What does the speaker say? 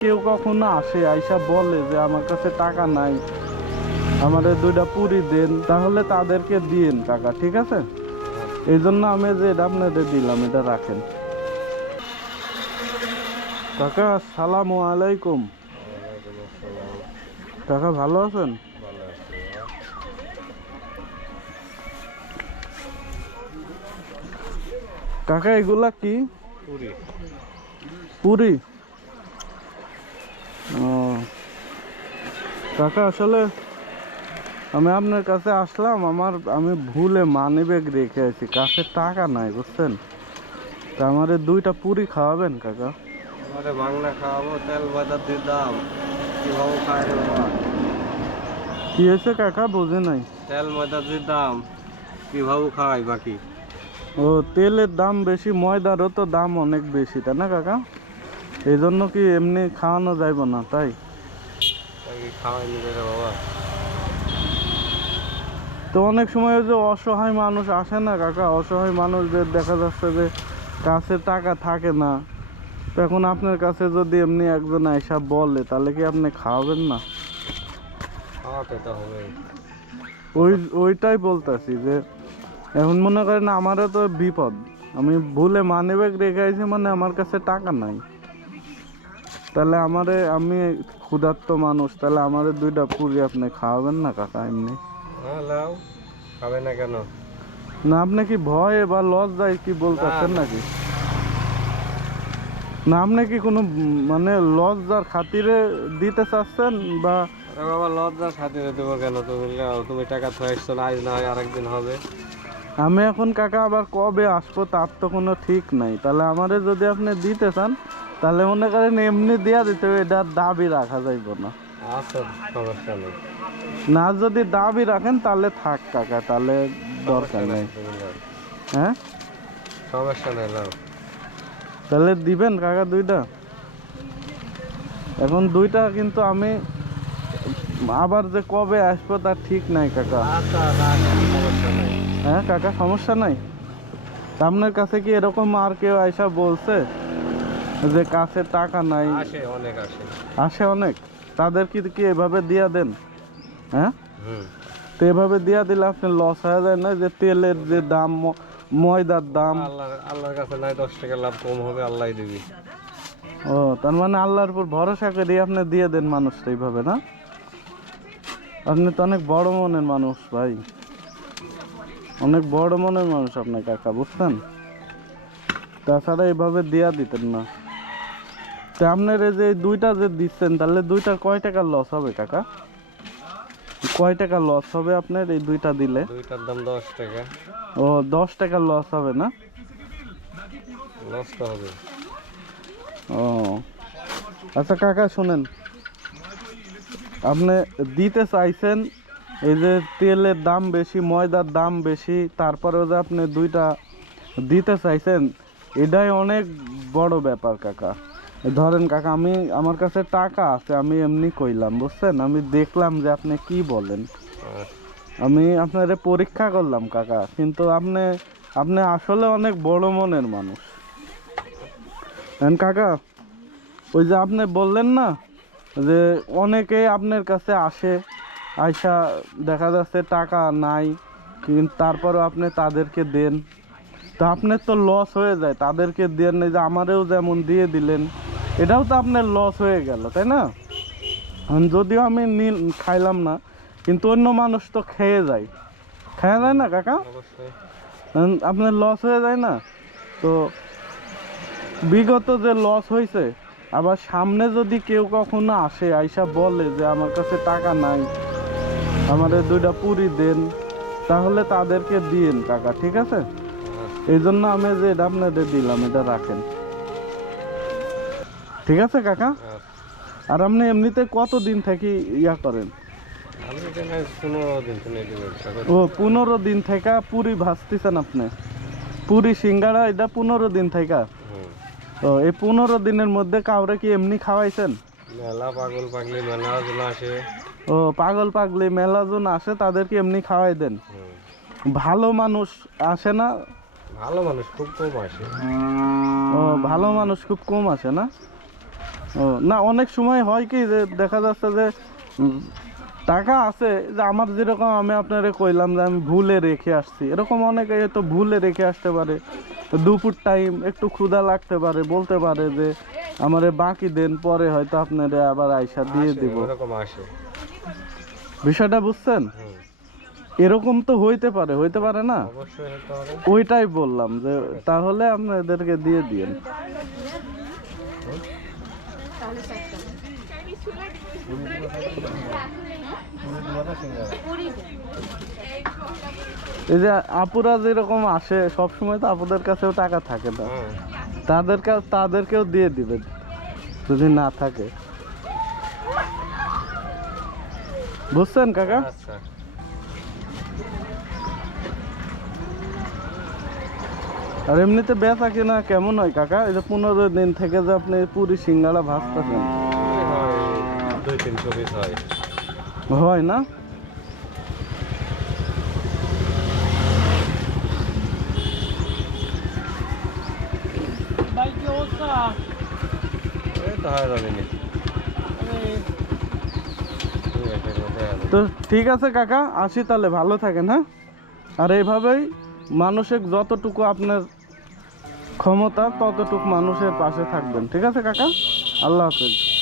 কেউ কখনো আসে আইসা বলে যে আমার কাছে টাকা নাই আমাদের দুইটা পুরি দেন তাহলে তাদেরকে দিন টাকা ঠিক আছে? এই জন্য আমি যে এটা আপনাদের দিলাম এটা রাখেন। কাকা সালাম আলাইকুম। কাকা ভালো আছেন? কাকা এগুলা কি? পুরি। পুরি? কাকা আসলে আমি আপনার কাছে আসলাম আমার আমি ভুলে মানি ব্যাগ রেখে আছি কাছে টাকা নাই বুঝছেন? তা আমারে দুইটা পুরি খাওয়াবেন কাকা? আমাদের বাংলা খাওয়াবো তেল বাজার দিয়ে দাম কীভাবে রে কি হয়েছে কাকা বুঝে নাই? তেল ময়দা দিয়ে দাম কীভাবে খায় বাকি? ও তেলের দাম বেশি ময়দারও তো দাম অনেক বেশি তাই না কাকা? এই জন্য কি এমনি খাওয়ানো যাইব না তাই? তো অনেক সময় যে অসহায় মানুষ আসে না কাকা অসহায় মানুষদের দেখা যাচ্ছে যে কাছে টাকা থাকে না। তো এখন আপনার কাছে যদি এমনি একজন আইসা বলে তাহলে কি আপনি খাওয়াবেন না? ওই ওইটাই বলতেছি যে এখন মনে করেন আমারও তো বিপদ। আমি ভুলে মানি ব্যাগ রেখে আইছি মানে আমার কাছে টাকা নাই। তাহলে আমারে আমি ক্ষুধার্ত মানুষ তাহলে আমারে দুইটা পুরি আপনি খাওয়াবেন না কাকা এমনি? হ্যাঁ খাবে না কেন? না আপনি কি ভয়ে বা লজ্জায় কি বলতেছেন। নাকি? না আপনি কি কোনো মানে লজ্জার খাতিরে দিতে চাচ্ছেন বা বাবা লজ্জার খাতিরে দেবো কেন? তুমি তুমি টাকা থয়েছো না আজ না হয় আরেকদিন হবে। আমি এখন কাকা আবার কবে আসব তার তো কোনো ঠিক নাই। তাহলে আমারে যদি আপনি দিতে চান তাহলে মনে করেন এমনি দেওয়া দিতে হবে এটার দাবি রাখা যাইব না। আচ্ছা সমস্যা নেই। না যদি দাবি রাখেন তাহলে থাক কাকা তাহলে দরকার নেই। হ্যাঁ? সমস্যা নেই তাহলে দিবেন কাকা দুইটা? এখন দুইটা কিন্তু আমি আবার যে কবে আসব তার ঠিক নাই কাকা। আচ্ছা হ্যাঁ কাকা সমস্যা নাই? আপনার কাছে কি এরকম আর কেউ আইসা বলছে? যে কাছে টাকা নাই। আসে অনেক আসে। আসে অনেক। তাদের কি কি এভাবে দিয়া দেন? হ্যাঁ? তো এভাবে দিয়া দিলে আপনি লস হয়ে যায় না? যে তেলের যে দাম ময়দার দাম। আল্লাহ আল্লাহর কাছে নাই দশ টাকা লাভ কম হবে আল্লাহ দিবি। ও তার মানে আল্লাহর উপর ভরসা করে আপনি দিয়ে দেন মানুষটা এইভাবে না? আপনি তো অনেক বড় মনের মানুষ ভাই। অনেক বড় মনের মানুষ আপনার কাকা বুঝছেন? তাছাড়া এইভাবে দেয়া দিতেন না। তো আপনার এই যে দুইটা যে দিচ্ছেন তাহলে দুইটার কয় টাকার লস হবে কাকা? কয় টাকা লস হবে আপনার এই দুইটা দিলে? দুইটার দাম দশ টাকা। ও দশ টাকার লস হবে না? নষ্ট হবে। ও। আচ্ছা কাকা শুনেন। আপনি দিতে চাইছেন এই যে তেলের দাম বেশি ময়দার দাম বেশি তারপরেও যে আপনি দুইটা দিতে চাইছেন এটাই অনেক বড় ব্যাপার কাকা। ধরেন কাকা, আমি, আমার কাছে টাকা আছে, আমি এমনি কইলাম, বুঝছেন? আমি দেখলাম যে আপনি কি বলেন। আমি আপনারে পরীক্ষা করলাম কাকা, কিন্তু আপনি আপনি আসলে অনেক বড় মনের মানুষ। কাকা, ওই যে আপনি বললেন না, যে অনেকেই আপনার কাছে আসে, আইসা দেখা যাচ্ছে টাকা নাই, কিন্তু তারপরেও আপনি তাদেরকে দেন। তো আপনার তো লস হয়ে যায়, তাদেরকে দেন যে আমারেও যেমন দিয়ে দিলেন। এটাও তো আপনার লস হয়ে গেল তাই না? যদিও আমি নীল খাইলাম না কিন্তু অন্য মানুষ তো খেয়ে যায়। খেয়ে যায় না কাকা? আপনার লস হয়ে যায় না? তো বিগত যে লস হয়েছে আবার সামনে যদি কেউ কখনো আসে আইসা বলে যে আমার কাছে টাকা নাই আমাদের দুইটা পুরি দেন তাহলে তাদেরকে দিন কাকা ঠিক আছে? এই জন্য আমি যে এটা আপনাদের দিলাম এটা রাখেন। ঠিক আছে কাকা? আচ্ছা। আর আপনি এমনিতে কতদিন থেকে ইয়া করেন? ও পনেরো দিন থেকে পুরি ভাজতেছেন আপনি? পুরি সিঙ্গাড়া এটা পনেরো দিন থেকে? ও এই পনেরো দিনের মধ্যে কাউরে কি এমনি খাওয়াইছেন? মেলা পাগল পাগলি মেলা জন আসে। ও পাগল পাগলি মেলাজন আসে তাদেরকে এমনি খাওয়াই দেন? ভালো মানুষ আসে না? ভালো মানুষ খুব কম আসে। ও ভালো মানুষ খুব কম আসে না? ও না অনেক সময় হয় কি যে দেখা যাচ্ছে যে টাকা আছে যে আমার যেরকম আমি আপনারে কইলাম যে আমি ভুলে রেখে আসছি। এরকম অনেকে তো ভুলে রেখে আসতে পারে। দুপুর টাইম একটু ক্ষুধা লাগতে পারে বলতে পারে যে আমারে বাকি দেন পরে হয়তো আপনারে আবার আইসা দিয়ে দিব। বিষয়টা বুঝছেন? এরকম তো হইতে পারে হইতে পারে না? ওইটাই বললাম যে তাহলে আপনি এদেরকে দিয়ে দিয়েন। এই যে আপুরা যেরকম আসে সব সময় তো আপুদের কাছেও টাকা থাকে না। তাদের তাদেরকেও দিয়ে দিবেন, যদি না থাকে। বুঝছেন কাকা? আর এমনিতে বেচা কিনা কেমন হয় কাকা? এই যে পনেরো দিন থেকে যে আপনি পুরি সিঙ্গাড়া ভাজতেছেন। হয় দুই তিনশো পিস হয়। হয় না? তো ঠিক আছে কাকা আসি তাহলে ভালো থাকেন হ্যাঁ? আর এইভাবেই মানুষের যতটুকু আপনার ক্ষমতা ততটুক মানুষের পাশে থাকবেন। ঠিক আছে কাকা? আল্লাহ হাফেজ।